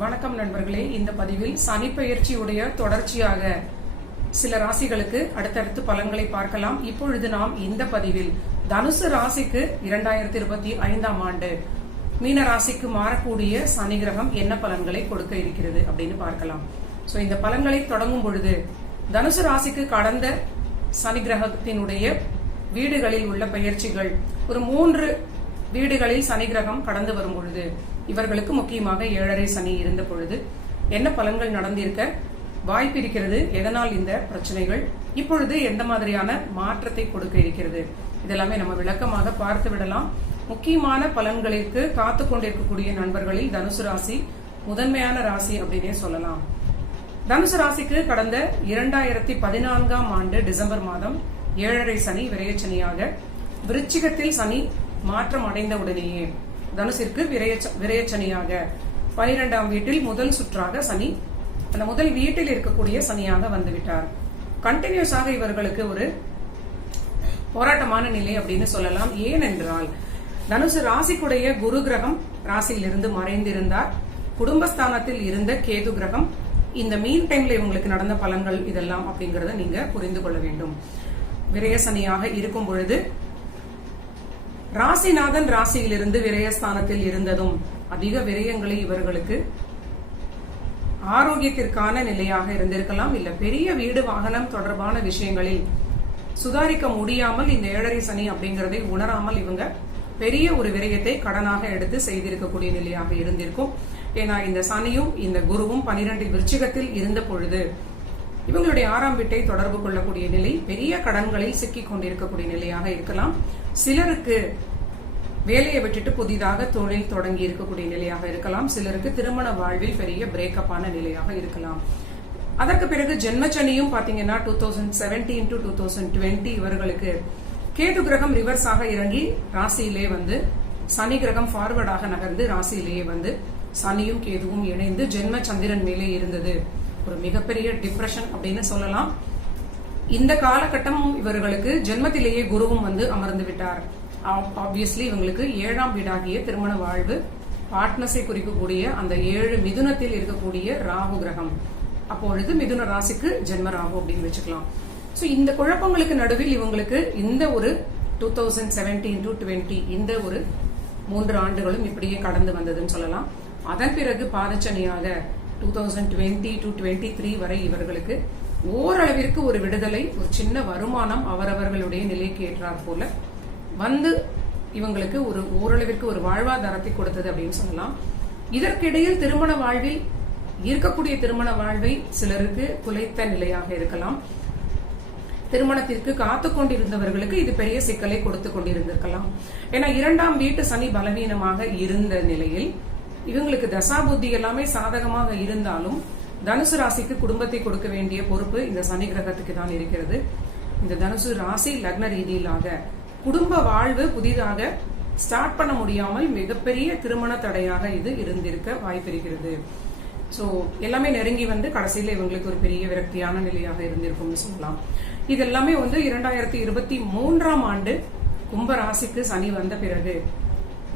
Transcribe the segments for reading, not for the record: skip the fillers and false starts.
வணக்கம் நண்பர்களே. இந்த பதிவில் சனி பெயர்ச்சியுடைய தொடர்ச்சியாக சில ராசிகளுக்கு அடுத்தடுத்து பலன்களை பார்க்கலாம். இப்பொழுது நாம் இந்த பதிவில் தனுசு ராசிக்கு 2025ஆம் ஆண்டு மீன ராசிக்கு மாறக்கூடிய சனி கிரகம் என்ன பலன்களை கொடுக்க இருக்கிறது அப்படின்னு பார்க்கலாம். சோ இந்த பலன்களை தொடங்கும் பொழுது தனுசு ராசிக்கு கடந்த சனி கிரகத்தினுடைய வீடுகளில் உள்ள பெயர்ச்சிகள் ஒரு 3 வீடுகளில் சனி கிரகம் கடந்து வரும் பொழுது இவர்களுக்கு முக்கியமாக 7.5 சனி இருந்த பொழுது என்ன பலன்கள் நடந்திருக்க வாய்ப்பு இருக்கிறது, எதனால் இந்த பிரச்சனைகள், இப்பொழுது எந்த மாதிரியான மாற்றத்தை கொடுக்க இருக்கிறது, இதெல்லாமே நம்ம விளக்கமாக பார்த்து விடலாம். முக்கியமான பலன்களுக்கு காத்து கொண்டிருக்கக்கூடிய நண்பர்களில் தனுசு ராசி முதன்மையான ராசி அப்படின்னே சொல்லலாம். தனுசு ராசிக்கு கடந்த 2014ஆம் ஆண்டு டிசம்பர் மாதம் 7.5 சனி விரயச்சனியாக விருச்சிகத்தில் சனி மாற்றம் அடைந்த உடனேயே தனுசிற்கு விரயச்சனியாக 12ஆம் வீட்டில் முதல் சுற்றாக சனி அந்த முதல் வீட்டில் இருக்கக்கூடிய சனியாக வந்துவிட்டார். கண்டினியூஸாக இவர்களுக்கு ஒரு போராட்டமான நிலை அப்படின்னு சொல்லலாம். ஏனென்றால் தனுசு ராசிக்குடைய குரு கிரகம் ராசியிலிருந்து மறைந்திருந்தார். குடும்பஸ்தானத்தில் இருந்த கேது கிரகம் இந்த மீன் டைம்ல இவங்களுக்கு நடந்த பலன்கள் இதெல்லாம் அப்படிங்கறத நீங்க புரிந்து கொள்ள வேண்டும். விரயசனியாக இருக்கும் பொழுது ராசிநாதன் ராசியிலிருந்து விரயஸ்தானத்தில் இருந்ததும் அதிக விரயங்களை இவர்களுக்கு ஆரோக்கியத்திற்கான நிலையாக இருந்திருக்கலாம். இல்ல பெரிய வீடு வாகனம் தொடர்பான விஷயங்களில் சுதாரிக்க முடியாமல் இந்த 7.5 சனி அப்படிங்கறதை உணராமல் இவங்க பெரிய ஒரு விரயத்தை கடனாக எடுத்து செய்திருக்கக்கூடிய நிலையாக இருந்திருக்கும். ஏன்னா இந்த சனியும் இந்த குருவும் 12 விருச்சிகத்தில் இருந்த பொழுது இவங்களுடைய 6ஆம் வீட்டை தொடர்பு கொள்ளக்கூடிய நிலை, பெரிய கடன்களில் சிக்கிக் கொண்டிருக்கக்கூடிய நிலையாக இருக்கலாம். சிலருக்கு வேலையை விட்டுட்டு புதிதாக தொழில் தொடங்கி இருக்கக்கூடிய நிலையாக இருக்கலாம். சிலருக்கு திருமண வாழ்வில் பெரிய பிரேக்கப்பான நிலையாக இருக்கலாம். அதற்கு பிறகு ஜென்மச்சனியும் பாத்தீங்கன்னா 2017 to 2020 இவர்களுக்கு கேது கிரகம் ரிவர்ஸ் ஆக இறங்கி ராசியிலே வந்து சனி கிரகம் ஃபார்வர்டாக நகர்ந்து ராசியிலேயே வந்து சனியும் கேதுவும் இணைந்து ஜென்ம சந்திரன் மேலே இருந்தது. ஒரு மிகப்பெரிய டிப்ரெஷன் அப்படின்னு சொல்லலாம். இந்த காலகட்டம் இவர்களுக்கு ஜென்மத்திலேயே குருவும் வந்து அமர்ந்து விட்டார். ஆப்வியஸ்லி இவங்களுக்கு 7ஆம் வீடாகிய திருமண வாழ்வு பார்ட்னர்ஸை குறிக்கக்கூடிய அந்த 7 மிதுனத்தில் இருக்கக்கூடிய ராகு கிரகம், அப்பொழுது மிதுன ராசிக்கு ஜென்ம ராகு அப்படின்னு வச்சுக்கலாம். சோ இந்த குழப்பங்களுக்கு நடுவில் இவங்களுக்கு இந்த ஒரு 2017 to 20 இந்த ஒரு 3 ஆண்டுகளும் இப்படியே கடந்து வந்ததுன்னு சொல்லலாம். அதன் பிறகு பாதச்சனியாக 2020 to 23 வரை இவர்களுக்கு ஓரளவிற்கு ஒரு விடுதலை, ஒரு சின்ன வருமானம் அவரவர்களுடைய நிலைக்கு ஏற்றார் போல வந்து இவங்களுக்கு ஒரு ஓரளவிற்கு ஒரு வாழ்வாதாரத்தை கொடுத்தது அப்படின்னு சொல்லலாம். இதற்கிடையில் திருமண வாழ்வில் இருக்கக்கூடிய திருமண வாழ்வை சிலருக்கு குலைத்த நிலையாக இருக்கலாம். திருமணத்திற்கு காத்து கொண்டிருந்தவர்களுக்கு இது பெரிய சிக்கலை கொடுத்து கொண்டிருந்திருக்கலாம். ஏன்னா 2ஆம் வீட்டு சனி பலவீனமாக இருந்த நிலையில் இவங்களுக்கு தசாபுத்தி எல்லாமே சாதகமாக இருந்தாலும் தனுசு ராசிக்கு குடும்பத்தை கொடுக்க வேண்டிய பொறுப்பு இந்த சனி கிரகத்துக்கு தான் இருக்கிறது. இந்த தனுசு ராசி லக்ன ரீதியிலாக குடும்ப வாழ்வு புதிதாக ஸ்டார்ட் பண்ண முடியாமல் மிகப்பெரிய திருமண தடையாக இது இருந்திருக்க வாய்ப்பு இருக்கிறது. சோ எல்லாமே நெருங்கி வந்து கடைசியில இவங்களுக்கு ஒரு பெரிய விரக்தியான நிலையாக இருந்திருக்கும்னு சொல்லலாம். இது எல்லாமே வந்து 2023ஆம் ஆண்டு கும்ப ராசிக்கு சனி வந்த பிறகு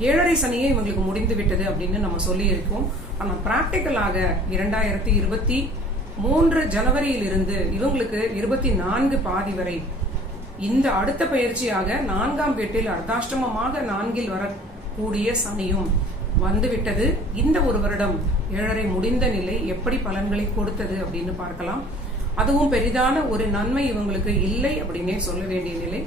7.5 சனியே இவங்களுக்கு முடிந்து விட்டது அப்படின்னு நம்ம சொல்லி இருக்கோம். ஆனா பிராக்டிக்கலாக 2023 ஜனவரியில் இருந்து இவங்களுக்கு 24 பாதி வரை இந்த அடுத்த பயிற்சியாக 4ஆம் வீட்டில் அர்த்தாஷ்டமமாக 4இல் வரக்கூடிய சனியும் வந்துவிட்டது. இந்த ஒரு வருடம் 7.5 முடிந்த நிலை எப்படி பலன்களை கொடுத்தது அப்படின்னு பார்க்கலாம். அதுவும் பெரிதான ஒரு நன்மை இவங்களுக்கு இல்லை அப்படின்னே சொல்ல வேண்டிய நிலை.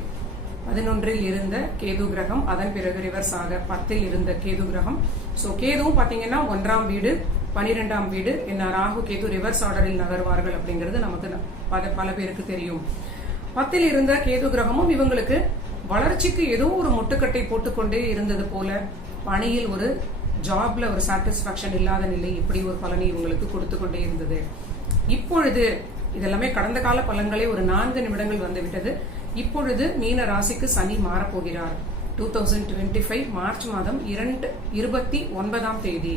11இல் இருந்த கேது கிரகம் அதன் பிறகு ரிவர்ஸ் ஆக 10இல் இருந்த கேது கிரகம். சோ கேதுவும் பாத்தீங்கன்னா 1ஆம் வீடு 12ஆம் வீடு என்ன ராகு கேது ரிவர்ஸ் ஆர்டரில் நகர்வார்கள் அப்படிங்கிறது நமக்கு பல பேருக்கு தெரியும். 10இல் இருந்த கேது கிரகமும் இவங்களுக்கு வளர்ச்சிக்கு ஏதோ ஒரு முட்டுக்கட்டை போட்டுக்கொண்டே இருந்தது போல, பணியில் ஒரு ஜாப்ல ஒரு சாட்டிஸ்பாக்சன் இல்லாத நிலை, இப்படி ஒரு பலனை இவங்களுக்கு கொடுத்து கொண்டே இருந்தது. இப்பொழுது இதெல்லாமே கடந்த கால பலன்களே ஒரு 4 நிமிடங்கள் வந்துவிட்டது. இப்பொழுது மீன ராசிக்கு சனி மாறப்போகிறார். 2025 மார்ச் மாதம் 29ஆம் தேதி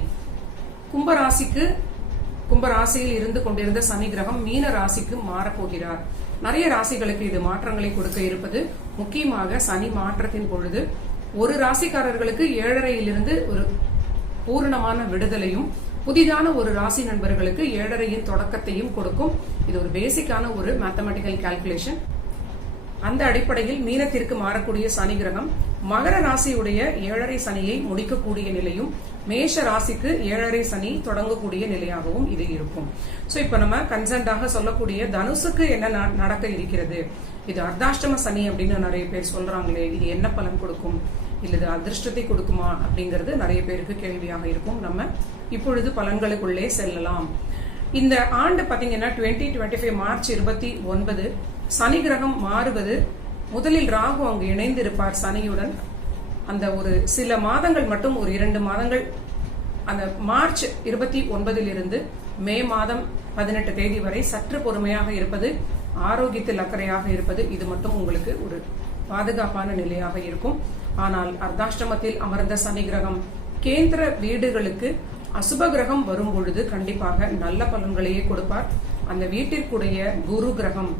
கும்பராசியில் இருந்து கொண்டிருந்த சனி கிரகம் மீன ராசிக்கு மாறப்போகிறார். நிறைய ராசிகளுக்கு இது மாற்றங்களை கொடுக்க இருப்பது. முக்கியமாக சனி மாற்றத்தின் பொழுது ஒரு ராசிக்காரர்களுக்கு 7.5 ஒரு பூரணமான விடுதலையும், புதிதான ஒரு ராசி நண்பர்களுக்கு 7.5 தொடக்கத்தையும் கொடுக்கும். இது ஒரு பேசிக்கான ஒரு மேத்தமெட்டிக்கல் கால்குலேஷன். அந்த அடிப்படையில் மீனத்திற்கு மாறக்கூடிய சனி கிரகம் மகர ராசியுடைய 7.5 சனியை முடிக்கக்கூடிய நிலையும், மேஷ ராசிக்கு 7.5 சனி தொடங்கக்கூடிய நிலையாகவும் இது இருக்கும். சோ இப்ப நம்ம கன்சர்ன்டாக சொல்லக்கூடிய தனுசுக்கு என்ன நடக்க இருக்கிறது, இது அர்த்தாஷ்டம சனி அப்படின்னு நிறைய பேர் சொல்றாங்களே, இது என்ன பலன் கொடுக்கும், இல்லது அதிர்ஷ்டத்தை கொடுக்குமா அப்படிங்கிறது நிறைய பேருக்கு கேள்வியாக இருக்கும். நம்ம இப்பொழுது பலன்களுக்குள்ளே செல்லலாம். இந்த ஆண்டு பாத்தீங்கன்னா 2025 மார்ச் 29 சனி கிரகம் மாறுவது, முதலில் ராகு அங்கு இணைந்திருப்பார் சனியுடன். அந்த ஒரு சில மாதங்கள் மட்டும், ஒரு 2 மாதங்கள், அந்த மார்ச் 29 இருந்து மே மாதம் 18 தேதி வரை சற்று பொறுமையாக இருப்பது, ஆரோக்கியத்தில் அக்கறையாக இருப்பது, இது மட்டும் உங்களுக்கு ஒரு பாதுகாப்பான நிலையாக இருக்கும். ஆனால் அர்த்தாஷ்டமத்தில் அமர்ந்த சனி கிரகம் கேந்திர வீடுகளுக்கு அசுப கிரகம் வரும் பொழுது கண்டிப்பாக நல்ல பலன்களையே கொடுப்பார். அந்த வீட்டிற்குடைய குரு கிரகம்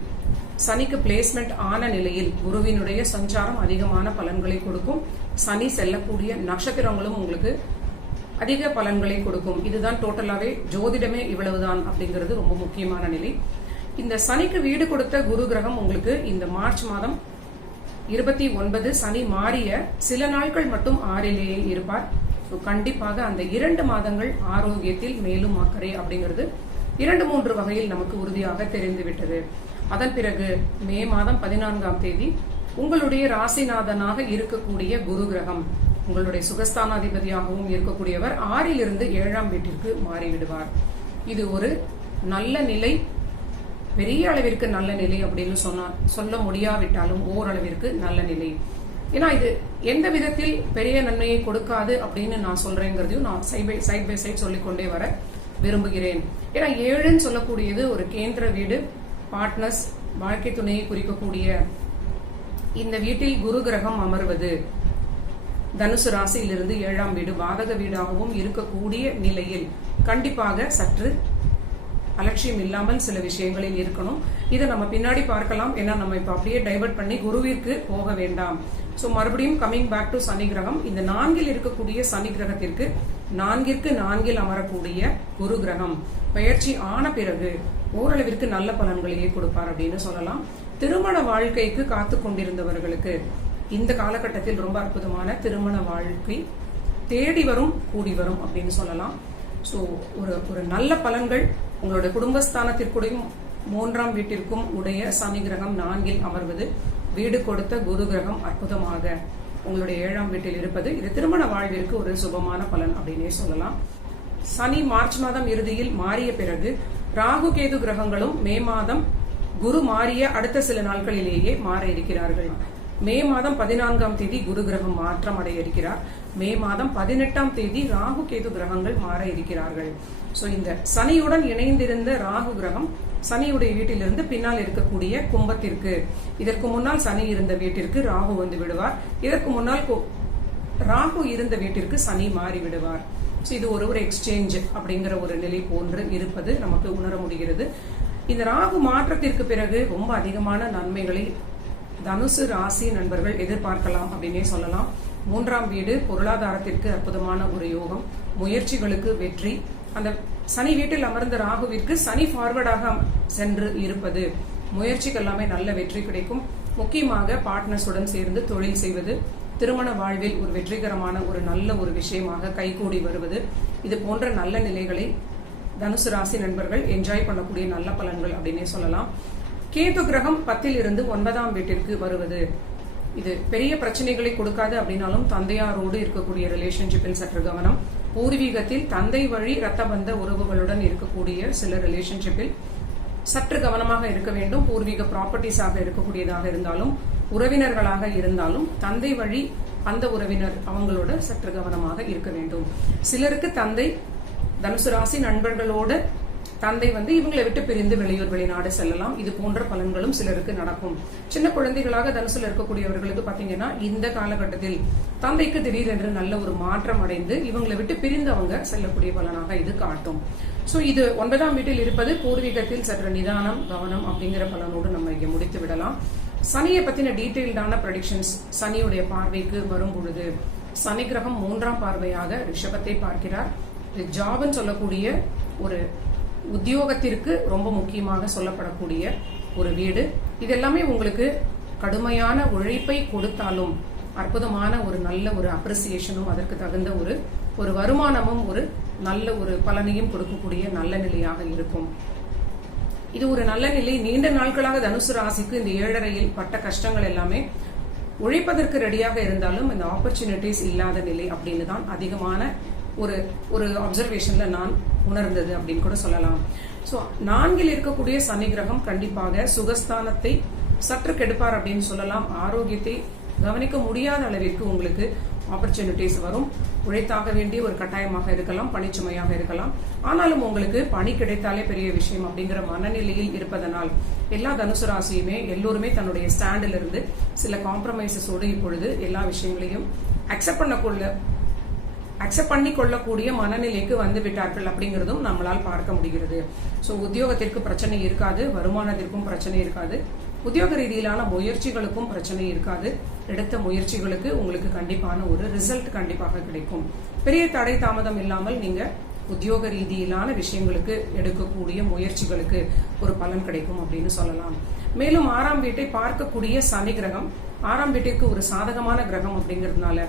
சனிக்கு பிளேஸ்மெண்ட் ஆன நிலையில் குருவினுடைய சஞ்சாரம் அதிகமான பலன்களை கொடுக்கும். சனி செல்லக்கூடிய நட்சத்திரங்களும் உங்களுக்கு அதிக பலன்களை கொடுக்கும். இதுதான் டோட்டலாவே ஜோதிடமே இவ்வளவுதான் அப்படிங்கிறது ரொம்ப முக்கியமான நிலை. இந்த சனிக்கு வீடு கொடுத்த குரு கிரகம் உங்களுக்கு இந்த மார்ச் மாதம் 29 சனி மாறிய சில நாட்கள் மட்டும் 6லேயே இருப்பார். கண்டிப்பாக அந்த 2 மாதங்கள் ஆரோக்கியத்தில் மேலும் அக்கறை அப்படிங்கிறது 2-3 வகையில் நமக்கு உறுதியாக தெரிந்துவிட்டது. அதன் பிறகு மே மாதம் 14ஆம் தேதி உங்களுடைய ராசிநாதனாக இருக்கக்கூடிய குரு கிரகம், உங்களுடைய சுகஸ்தானாதிபதியாகவும் இருக்கக்கூடியவர் 6லிருந்து 7ஆம் வீட்டிற்கு மாறிவிடுவார். இது ஒரு நல்ல நிலை, பெரிய அளவிற்கு நல்ல நிலை அப்படின்னு சொல்ல முடியாவிட்டாலும் ஓரளவிற்கு நல்ல நிலை. ஏன்னா இது எந்த விதத்தில் பெரிய நன்மையை கொடுக்காது அப்படின்னு நான் சொல்றேங்கிறதையும் நான் சைட் பை சைட் சொல்லிக்கொண்டே வர விரும்புகிறேன். ஏன்னா 7ன்னு சொல்லக்கூடியது ஒரு கேந்திர வீடு, பார்ட்னர்ஸ், வாழ்க்கை துணையை குறிக்கக்கூடிய இந்த வீட்டில் குரு கிரகம் அமர்வது தனுசு ராசியிலிருந்து 7ஆம் வீடு பாதக வீடாகவும் இருக்கக்கூடிய நிலையில் கண்டிப்பாக சற்று அலட்சியம் இல்லாமல் சில விஷயங்களில் இருக்கணும். இதை நம்ம பின்னாடி பார்க்கலாம். ஏன்னா நம்ம இப்ப அப்படியே டைவர்ட் பண்ணி குருவிற்கு போக வேண்டாம். சோ மறுபடியும் கமிங் பேக் டு சனி கிரகம், இந்த 4ல் இருக்கக்கூடிய சனி கிரகத்திற்கு 4ல் அமரக்கூடிய குரு கிரகம் பயிற்சி ஆன பிறகு ஓரளவிற்கு நல்ல பலன்களையே கொடுப்பார் அப்படின்னு சொல்லலாம். திருமண வாழ்க்கைக்கு காத்து கொண்டிருந்தவர்களுக்கு இந்த காலகட்டத்தில் ரொம்ப அற்புதமான திருமண வாழ்க்கை தேடி வரும், கூடி வரும் அப்படின்னு சொல்லலாம். சோ ஒரு நல்ல பலன்கள் உங்களுடைய குடும்பஸ்தானத்திற்குடையும் 3ஆம் வீட்டிற்கும் உடைய சனி கிரகம் 4ல் அமர்வது, வீடு கொடுத்த குரு கிரகம் அற்புதமாக உங்களுடைய 7ஆம் வீட்டில் இருப்பது, இது திருமண வாழ்விற்கு ஒரு சுபமான பலன் அப்படின்னே சொல்லலாம். சனி மார்ச் மாதம் இறுதியில் மாறிய பிறகு ராகு கேது கிரகங்களும் மே மாதம் குரு மாறிய அடுத்த சில நாட்களிலேயே மாற இருக்கிறார்கள். மே மாதம் 14ஆம் தேதி குரு கிரகம் மாற்றம் அடைய இருக்கிறார். மே மாதம் 18ஆம் தேதி ராகு கேது கிரகங்கள் மாற இருக்கிறார்கள். சோ இந்த சனியுடன் இணைந்திருந்த ராகு கிரகம் சனியுடைய வீட்டிலிருந்து பின்னால் இருக்கக்கூடிய கும்பத்திற்கு, இதற்கு முன்னால் சனி இருந்த வீட்டிற்கு ராகு வந்து விடுவார். இதற்கு முன்னால் ராகு இருந்த வீட்டிற்கு சனி மாறி விடுவார். இது ஒரு எக்ஸ்சேஞ்ச் அப்படிங்கிற ஒரு நிலை போன்று இருப்பது நமக்கு உணர முடிகிறது. இந்த ராகு மாற்றத்திற்கு பிறகு ரொம்ப அதிகமான நன்மைகளை தனுசு ராசி நண்பர்கள் எதிர்பார்க்கலாம் அப்படின்னே சொல்லலாம். 3ஆம் வீடு பொருளாதாரத்திற்கு அற்புதமான ஒரு யோகம், முயற்சிகளுக்கு வெற்றி. அந்த சனி வீட்டில் அமர்ந்த ராகுவிற்கு சனி ஃபார்வர்டாக சென்று இருப்பது, முயற்சிக்கு எல்லாமே நல்ல வெற்றி கிடைக்கும். முக்கியமாக பார்ட்னர்ஸுடன் சேர்ந்து தொழில் செய்வது, திருமண வாழ்வில் ஒரு வெற்றிகரமான ஒரு நல்ல ஒரு விஷயமாக கைகூடி வருவது, இது போன்ற நல்ல நிலைகளை தனுசு ராசி நண்பர்கள் என்ஜாய் பண்ணக்கூடிய நல்ல பலன்கள் அப்படின்னே சொல்லலாம். கேது கிரகம் 10ல் இருந்து 9ஆம் வீட்டிற்கு வருவது, இது பெரிய பிரச்சனைகளை கொடுக்காது அப்படின்னாலும் தந்தையாரோடு இருக்கக்கூடிய ரிலேஷன்ஷிப்பில் சற்று கவனம். பூர்வீகத்தில் தந்தை வழி ரத்த பந்த உறவுகளுடன் இருக்கக்கூடிய சில ரிலேஷன்ஷிப்பில் சற்று கவனமாக இருக்க வேண்டும். பூர்வீக ப்ராப்பர்ட்டிஸாக இருக்கக்கூடியதாக இருந்தாலும், உறவினர்களாக இருந்தாலும் தந்தை வழி அந்த உறவினர் அவங்களோட சற்று கவனமாக இருக்க வேண்டும். சிலருக்கு தந்தை, தனுசு ராசி நண்பர்களோடு தந்தை இவங்களை விட்டு பிரிந்து வெளியூர் வெளிநாடு செல்லலாம். இது போன்ற பலன்களும் சிலருக்கு நடக்கும். சின்ன குழந்தைகளாக தனுசுல இருக்கக்கூடியவர்களுக்கு பாத்தீங்கன்னா இந்த காலகட்டத்தில் தந்தைக்கு திடீரென்று நல்ல ஒரு மாற்றம் அடைந்து இவங்களை விட்டு பிரிந்து அவங்க செல்லக்கூடிய பலனாக இது காட்டும். சோ இது 9ஆம் வீட்டில் இருப்பது பூர்வீகத்தில் சற்று நிதானம், கவனம் அப்படிங்கிற பலனோடு நம்ம இங்க முடித்து விடலாம். சனியை பத்தின டீடைல்டான ப்ரெடிக்ஷன்ஸ் சனியுடைய பார்வைக்கு வரும் பொழுது, சனி கிரகம் 3ஆம் பார்வையாக ரிஷபத்தை பார்க்கிறார். ஜாப்னு சொல்லக்கூடிய ஒரு உத்தியோகத்திற்கு ரொம்ப முக்கியமாக சொல்லப்படக்கூடிய ஒரு வீடு. இது எல்லாமே உங்களுக்கு கடுமையான உழைப்பை கொடுத்தாலும் அற்புதமான ஒரு நல்ல ஒரு அப்ரிசியேஷனும் அதற்கு தகுந்த ஒரு வருமானமும் ஒரு நல்ல ஒரு பலனையும் கொடுக்கக்கூடிய நல்ல நிலையாக இருக்கும். இது ஒரு நல்ல நிலை. நீண்ட நாட்களாக தனுசு ராசிக்கு இந்த 7.5 பட்ட கஷ்டங்கள் எல்லாமே உழைப்பதற்கு ரெடியாக இருந்தாலும் இந்த ஆப்பர்ச்சுனிட்டிஸ் இல்லாத நிலை அப்படின்னு தான் அதிகமான ஒரு அப்சர்வேஷன்ல நான் உணர்ந்தது அப்படின்னு கூட சொல்லலாம். சோ 4ல் இருக்கக்கூடிய சனி கிரகம் கண்டிப்பாக சுகஸ்தானத்தை சற்று கெடுப்பார் அப்படின்னு சொல்லலாம். ஆரோக்கியத்தை கவனிக்க முடியாத அளவிற்கு உங்களுக்கு ஆப்பர்ச்சுனிட்டிஸ் வரும். உழைத்தாக வேண்டிய ஒரு கட்டாயமாக இருக்கலாம், பணிச்சுமையாக இருக்கலாம். ஆனாலும் உங்களுக்கு பணி கிடைத்தாலே பெரிய விஷயம் அப்படிங்கிற மனநிலையில் இருப்பதனால் எல்லா தனுசு ராசியுமே எல்லோருமே தன்னுடைய ஸ்டாண்டில் இருந்து சில காம்ப்ரமைசஸோடு இப்பொழுது எல்லா விஷயங்களையும் அக்செப்ட் பண்ணி கொள்ளக்கூடிய மனநிலைக்கு வந்து விட்டார்கள் அப்படிங்கிறதும் நம்மளால் பார்க்க முடிகிறது. சோ உத்தியோகத்திற்கு பிரச்சனை இருக்காது, வருமானத்திற்கும் பிரச்சனை இருக்காது, உத்தியோக ரீதியிலான முயற்சிகளுக்கும் பிரச்சனை இருக்காது. எடுத்த முயற்சிகளுக்கு உங்களுக்கு கண்டிப்பான ஒரு ரிசல்ட் கண்டிப்பாக கிடைக்கும். பெரிய தடை தாமதம் இல்லாமல் நீங்க உத்தியோக ரீதியிலான விஷயங்களுக்கு எடுக்கக்கூடிய முயற்சிகளுக்கு ஒரு பலன் கிடைக்கும் அப்படின்னு சொல்லலாம். மேலும் 6ஆம் வீட்டை பார்க்கக்கூடிய சனி கிரகம் 6ஆம் வீட்டிற்கு ஒரு சாதகமான கிரகம் அப்படிங்கிறதுனால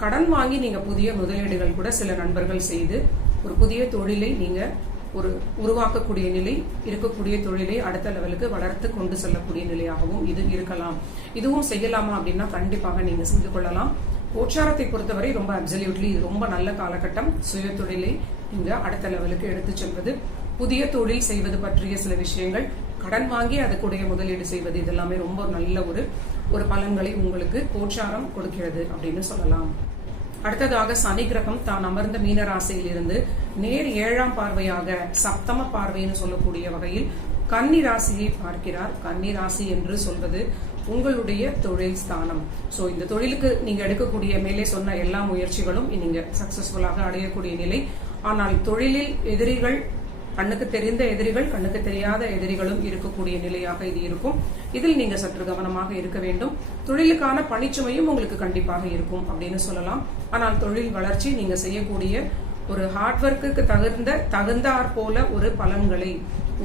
கடன் வாங்கி நீங்க புதிய முதலீடுகள் கூட சில நண்பர்கள் செய்து ஒரு புதிய தொழிலை நீங்க ஒரு உருவாக்கக்கூடிய நிலை, இருக்கக்கூடிய தொழிலை அடுத்த லெவலுக்கு வளர்த்து கொண்டு செல்லக்கூடிய நிலையாகவும் இது இருக்கலாம். இதுவும் செய்யலாமா அப்படின்னா கண்டிப்பாக நீங்க செஞ்சு கொள்ளலாம். கோச்சாரத்தை பொறுத்தவரை ரொம்ப அப்சல்யூட்லி இது ரொம்ப நல்ல காலகட்டம். சுய தொழிலை நீங்க அடுத்த லெவலுக்கு எடுத்து செல்வது, புதிய தொழில் செய்வது பற்றிய சில விஷயங்கள், கடன் வாங்கி அதுக்குடைய முதலீடு செய்வது, இதெல்லாமே ரொம்ப நல்ல ஒரு பலன்களை உங்களுக்கு கோச்சாரம் கொடுக்கிறது அப்படின்னு சொல்லலாம். அடுத்ததாக சனி கிரகம் தான் அமர்ந்த மீன ராசியில் இருந்து நேர் 7ஆம் பார்வையாக சப்தம பார்வைன்னு சொல்லக்கூடிய வகையில் கன்னி ராசியை பார்க்கிறார். கன்னி ராசி என்று சொல்வது உங்களுடைய தொழில் ஸ்தானம். சோ இந்த தொழிலுக்கு நீங்க எடுக்கக்கூடிய மேலே சொன்ன எல்லா முயற்சிகளும் நீங்க சக்சஸ்ஃபுல்லாக அடையக்கூடிய நிலை. ஆனால் தொழிலில் எதிரிகள், கண்ணுக்கு தெரிந்த எதிரிகள், கண்ணுக்கு தெரியாத எதிரிகளும் இருக்கக்கூடிய நிலையாக இது இருக்கும். இதில் நீங்க சற்று கவனமாக இருக்க வேண்டும். தொழிலுக்கான பணிச்சுமையும் உங்களுக்கு கண்டிப்பாக இருக்கும் அப்படின்னு சொல்லலாம். ஆனால் தொழில் வளர்ச்சி நீங்க செய்யக்கூடிய ஒரு ஹார்ட் ஒர்க்குக்கு தகுந்தாற் போல ஒரு பலன்களை,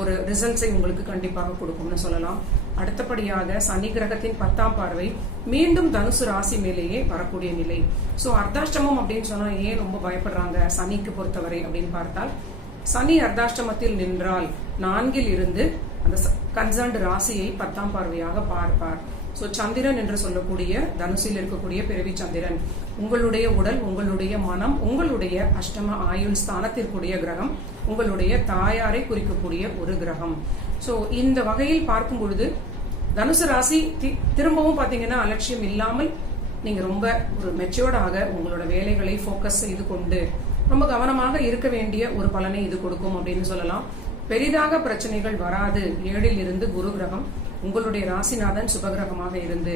ஒரு ரிசல்ட்ஸை உங்களுக்கு கண்டிப்பாக கொடுக்கும்னு சொல்லலாம். அடுத்தபடியாக சனி கிரகத்தின் 10ஆம் பார்வை மீண்டும் தனுசு ராசி மேலேயே வரக்கூடிய நிலை. சோ அர்த்தாஷ்டமம் அப்படின்னு சொன்னா ஏன் ரொம்ப பயப்படுறாங்க சனிக்கு பொறுத்தவரை அப்படின்னு பார்த்தால், சனி அர்த்தாஷ்டமத்தில் நின்றால் 4ல் இருந்து அந்த கன்சர்ன்ட் ராசியை 10ஆம் பார்வையாக பார்ப்பார். சோ சந்திரன் என்று சொல்லக்கூடிய தனுசில் இருக்கக்கூடிய பிறவி சந்திரன் உங்களுடைய உடல், உங்களுடைய மனம், உங்களுடைய அஷ்டம ஆயுள் ஸ்தானத்திற்குரிய கிரகம், உங்களுடைய தாயாரை குறிக்கக்கூடிய ஒரு கிரகம். சோ இந்த வகையில் பார்க்கும் பொழுது தனுசு ராசி திரும்பவும் பாத்தீங்கன்னா அலட்சியம் இல்லாமல் நீங்க ரொம்ப ஒரு மெச்சூர்டாக உங்களோட வேலைகளை போக்கஸ் செய்து கொண்டு ரொம்ப கவனமாக இருக்க வேண்டிய ஒரு பலனை இது கொடுக்கும் அப்படின்னு சொல்லலாம். பெரிதாக பிரச்சனைகள் வராது. 7ல் இருந்து குரு கிரகம் உங்களுடைய ராசிநாதன் சுபகிரகமாக இருந்து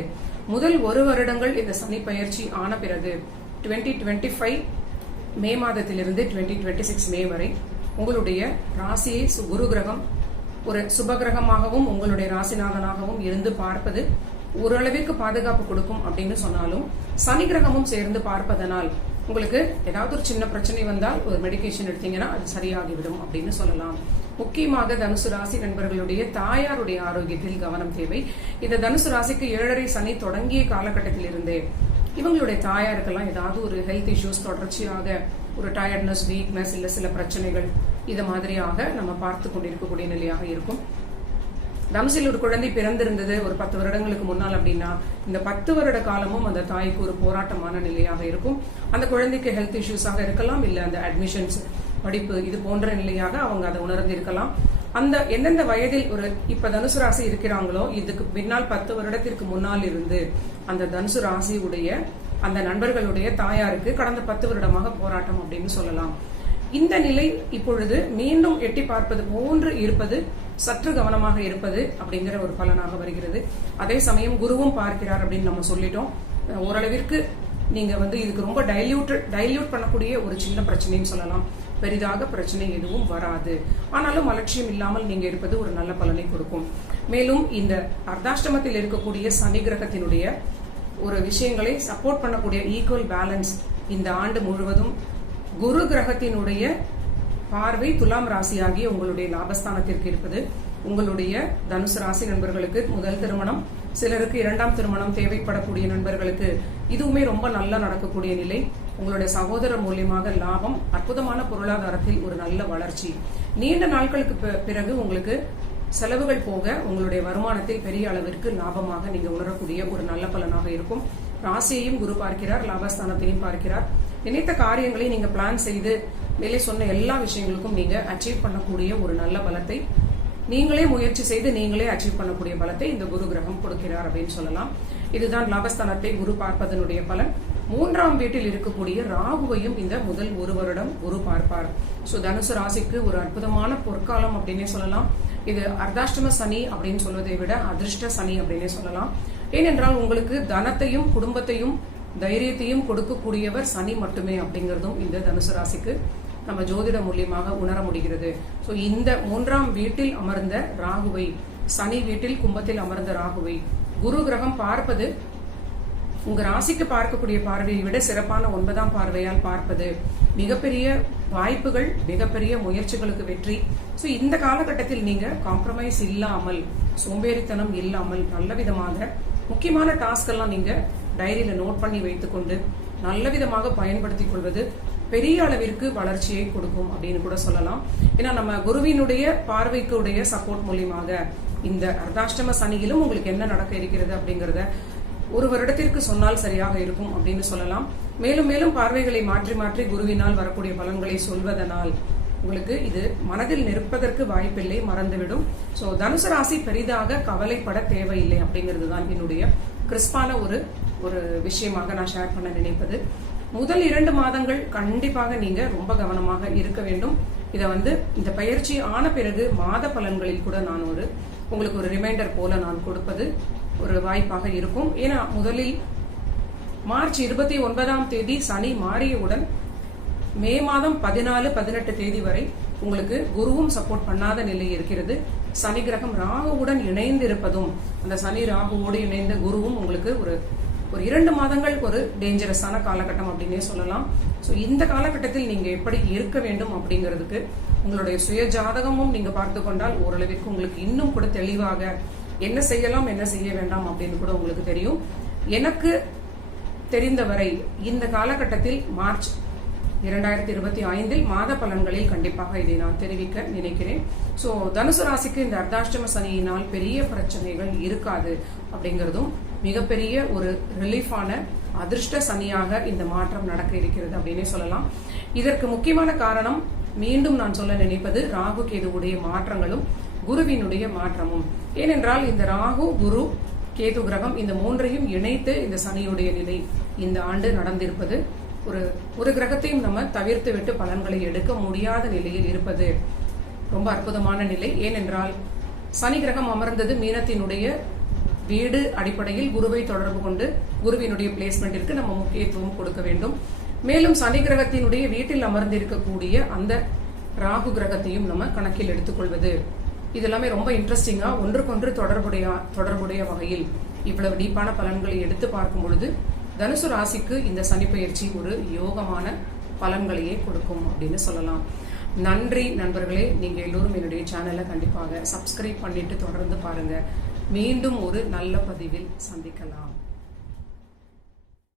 முதல் 1 வருடங்கள் இந்த சனி பயிற்சி ஆன பிறகு 2025 மே மாதத்திலிருந்து 2026 மே வரை உங்களுடைய ராசியை குரு கிரகம் ஒரு சுபகிரகமாகவும் உங்களுடைய ராசிநாதனாகவும் இருந்து பார்ப்பது ஓரளவிற்கு பாதுகாப்பு கொடுக்கும் அப்படின்னு சொன்னாலும், சனி கிரகமும் சேர்ந்து பார்ப்பதனால் உங்களுக்கு ஏதாவது ஒரு சின்ன பிரச்சனை வந்தால் ஒரு மெடிகேஷன் எடுத்தீங்கன்னா அது சரியாகிவிடும் அப்படின்னு சொல்லலாம். முக்கியமாக தனுசு ராசி நண்பர்களுடைய தாயாருடைய ஆரோக்கியத்தில் கவனம் தேவை. இந்த தனுசு ராசிக்கு 7.5 சனி தொடங்கிய காலகட்டத்தில் இருந்தே இவங்களுடைய தாயாருக்கெல்லாம் ஏதாவது ஒரு ஹெல்த் இஷ்யூஸ், தொடர்ச்சியாக ஒரு டயர்ட்னஸ், வீக்னஸ், இல்ல சில பிரச்சனைகள் இது மாதிரியாக நம்ம பார்த்து கொண்டிருக்கக்கூடிய நிலையாக இருக்கும். தனுசில் ஒரு குழந்தை பிறந்திருந்தது ஒரு 10 வருடங்களுக்கு முன்னால் அப்படின்னா இந்த 10 வருட காலமும் அந்த தாய்க்கு ஒரு போராட்டமான நிலையாக இருக்கும். அந்த குழந்தைக்கு ஹெல்த் இஷ்யூஸாக இருக்கலாம், இல்ல அந்த அட்மிஷன்ஸ், படிப்பு, இது போன்ற நிலையாக அவங்க அதை உணர்ந்து இருக்கலாம். அந்த எந்தெந்த வயதில் ஒரு இப்ப தனுசு ராசி இருக்கிறாங்களோ இதுக்கு பின்னால் 10 வருடத்திற்கு முன்னால் இருந்து அந்த தனுசு ராசி உடைய அந்த நண்பர்களுடைய தாயாருக்கு கடந்த 10 வருடமாக போராட்டம் அப்படின்னு சொல்லலாம். இந்த நிலை இப்பொழுது மீண்டும் எட்டி பார்ப்பது போன்று இருப்பது, சற்று கவனமாக இருப்பது அப்படிங்கிற ஒரு பலனாக வருகிறது. அதே சமயம் குருவும் பார்க்கிறார் அப்படின்னு நம்ம சொல்லிட்டோம். ஓரளவிற்கு நீங்க இதுக்கு ரொம்ப டைல்யூட் பண்ணக்கூடிய ஒரு சின்ன பிரச்சனைன்னு சொல்லலாம். பெரிதாக பிரச்சனை எதுவும் வராது. ஆனாலும் அலட்சியம் இல்லாமல் நீங்க இருப்பது ஒரு நல்ல பலனை கொடுக்கும். மேலும் இந்த அர்த்தாஷ்டமத்தில் இருக்கக்கூடிய சனி கிரகத்தினுடைய ஒரு விஷயங்களை சப்போர்ட் பண்ணக்கூடிய ஈக்குவல் பேலன்ஸ் இந்த ஆண்டு முழுவதும் குரு கிரகத்தினுடைய பார்வை துலாம் ராசியாகிய உங்களுடைய லாபஸ்தானத்திற்கு இருப்பது உங்களுடைய தனுசு ராசி நண்பர்களுக்கு முதல் திருமணம், சிலருக்கு இரண்டாம் திருமணம் தேவைப்படக்கூடிய நண்பர்களுக்கு இதுவுமே ரொம்ப நல்லா நடக்கக்கூடிய நிலை. உங்களுடைய சகோதரர் மூலியமாக லாபம், அற்புதமான பொருளாதாரத்தில் ஒரு நல்ல வளர்ச்சி. நீண்ட நாட்களுக்கு பிறகு உங்களுக்கு செலவுகள் போக உங்களுடைய வருமானத்தில் பெரிய அளவிற்கு லாபமாக நீங்க உணரக்கூடிய ஒரு நல்ல பலனாக இருக்கும். ராசியையும் குரு பார்க்கிறார், லாபஸ்தானத்தையும் பார்க்கிறார். நினைத்த காரியங்களை நீங்க பிளான் செய்து மேலே சொன்ன எல்லா விஷயங்களுக்கும் நீங்க அச்சீவ் பண்ணக்கூடிய ஒரு நல்ல பலத்தை, நீங்களே முயற்சி செய்து நீங்களே அச்சீவ் பண்ணக்கூடிய பலத்தை இந்த குரு கிரகம் கொடுக்கிறார் அப்படின்னு சொல்லலாம். இதுதான் லாபஸ்தானத்தை குரு பார்ப்பதனுடைய பலன். 3ஆம் வீட்டில் இருக்கக்கூடிய ராகுவையும் இந்த முதல் ஒரு வருடம் குரு பார்ப்பார். சோ தனுசு ராசிக்கு ஒரு அற்புதமான பொற்காலம் அப்படின்னே சொல்லலாம். இது அர்த்தாஷ்டம சனி அப்படின்னு சொல்வதை விட அதிர்ஷ்ட சனி அப்படின்னே சொல்லலாம். ஏனென்றால் உங்களுக்கு தனத்தையும் குடும்பத்தையும் தைரியத்தையும் கொடுக்கக்கூடியவர் சனி மட்டுமே அப்படிங்கிறதும் இந்த தனுசு ராசிக்கு நம்ம ஜோதிட மூலியமாக உணர முடிகிறது. சோ இந்த 3ஆம் வீட்டில் அமர்ந்த ராகுவை, சனி வீட்டில் கும்பத்தில் அமர்ந்த ராகுவை குரு கிரகம் பார்ப்பது உங்க ராசிக்கு பார்க்கக்கூடிய பார்வையை விட சிறப்பான 9ஆம் பார்வையால் பார்ப்பது மிகப்பெரிய வாய்ப்புகள், மிகப்பெரிய முயற்சிகளுக்கு வெற்றி. சோ இந்த காலகட்டத்தில் நீங்க காம்ப்ரமைஸ் இல்லாமல், சோம்பேறித்தனம் இல்லாமல் நல்ல விதமாக முக்கியமான டாஸ்க் எல்லாம் நீங்க டைரியில நோட் பண்ணி வைத்துக்கொண்டு நல்ல விதமாக பயன்படுத்திக் கொள்வது பெரிய அளவிற்கு வளர்ச்சியை கொடுக்கும் அப்படின்னு கூட சொல்லலாம். ஏன்னா நம்ம குருவினுடைய பார்வைக்குடைய சப்போர்ட் மூலியமாக இந்த அர்த்தாஷ்டம சனியிலும் உங்களுக்கு என்ன நடக்க இருக்கிறது அப்படிங்கறத ஒரு வருடத்திற்கு சொன்னால் சரியாக இருக்கும் அப்படின்னு சொல்லலாம். மேலும் மேலும் பார்வைகளை மாற்றி மாற்றி குருவினால் வரக்கூடிய பலன்களை சொல்வதனால் உங்களுக்கு இது மனதில் நிற்பதற்கு வாய்ப்பில்லை, மறந்துவிடும். சோ தனுசு ராசி பெரிதாக கவலைப்பட தேவையில்லை அப்படிங்கிறது தான் என்னுடைய கிறிஸ்பான ஒரு விஷயமாக நான் ஷேர் பண்ண நினைப்பது. முதல் 2 மாதங்கள் கண்டிப்பாக நீங்க ரொம்ப கவனமாக இருக்க வேண்டும். இதை இந்த பயிற்சி ஆன பிறகு மாத பலன்களில் கூட நான் உங்களுக்கு ஒரு ரிமைண்டர் போல நான் கொடுப்பது ஒரு வாய்ப்பாக இருக்கும். ஏன்னா முதலில் மார்ச் 29ஆம் தேதி சனி மாறியவுடன் மே மாதம் 14, 18 தேதி வரை உங்களுக்கு குருவும் சப்போர்ட் பண்ணாத நிலை இருக்கிறது. சனி கிரகம் ராகுவுடன் இணைந்து இருப்பதும், அந்த சனி ராகுவோடு இணைந்த குருவும் உங்களுக்கு ஒரு 2 மாதங்கள் ஒரு டேஞ்சரஸான காலகட்டம் அப்படின்னே சொல்லலாம். சோ இந்த காலகட்டத்தில் நீங்க எப்படி இருக்க வேண்டும் அப்படிங்கிறதுக்கு உங்களுடைய சுய ஜாதகமும் நீங்க பார்த்து கொண்டால் ஓரளவிற்கு உங்களுக்கு இன்னும் கூட தெளிவாக என்ன செய்யலாம், என்ன செய்ய வேண்டாம் அப்படின்னு கூட உங்களுக்கு தெரியும். எனக்கு தெரிந்தவரை இந்த காலகட்டத்தில் மார்ச் 2025 மாத பலன்களில் கண்டிப்பாக இதை நான் தெரிவிக்க நினைக்கிறேன். சோ தனுசு ராசிக்கு இந்த அர்த்தாஷ்டம சனியினால் பெரிய பிரச்சனைகள் இருக்காது அப்படிங்கறதும் மிகப்பெரிய ஒரு ரிலீஃபான அதிர்ஷ்ட சனியாக இந்த மாற்றம் நடக்க இருக்கிறது அப்படின்னே சொல்லலாம். இதற்கு முக்கியமான காரணம் மீண்டும் நான் சொல்ல நினைப்பது ராகு கேதுவுடைய மாற்றங்களும் குருவினுடைய மாற்றமும். ஏனென்றால் இந்த ராகு, குரு, கேது கிரகம் இந்த 3ஐயும் இணைத்து இந்த சனியுடைய நிலை இந்த ஆண்டு நடந்திருப்பது ஒரு கிரகத்தையும் நம்ம தவிர்த்து விட்டு பலன்களை எடுக்க முடியாத நிலையில் இருப்பது ரொம்ப அற்புதமான நிலை. ஏனென்றால் சனி கிரகம் அமர்ந்தது மீனத்தினுடைய வீடு அடிப்படையில் குருவை தொடர்பு கொண்டு குருவினுடைய பிளேஸ்மெண்டிற்கு நம்ம முக்கியத்துவம் கொடுக்க வேண்டும். மேலும் சனி கிரகத்தினுடைய வீட்டில் அமர்ந்திருக்கக்கூடிய அந்த ராகு கிரகத்தையும் நம்ம கணக்கில் எடுத்துக்கொள்வது, இதெல்லாமே ரொம்ப இன்ட்ரெஸ்டிங்கா ஒன்றுக்கொன்று தொடர்புடைய வகையில் இவ்வளவு டீப்பான பலன்களை எடுத்து பார்க்கும் பொழுது தனுசு ராசிக்கு இந்த சனி பயிற்சி ஒரு யோகமான பலன்களையே கொடுக்கும் அப்படின்னு சொல்லலாம். நன்றி நண்பர்களே. நீங்க எல்லோரும் என்னுடைய சேனலை கண்டிப்பாக சப்ஸ்கிரைப் பண்ணிட்டு தொடர்ந்து பாருங்க. மீண்டும் ஒரு நல்ல பதிவில் சந்திக்கலாம்.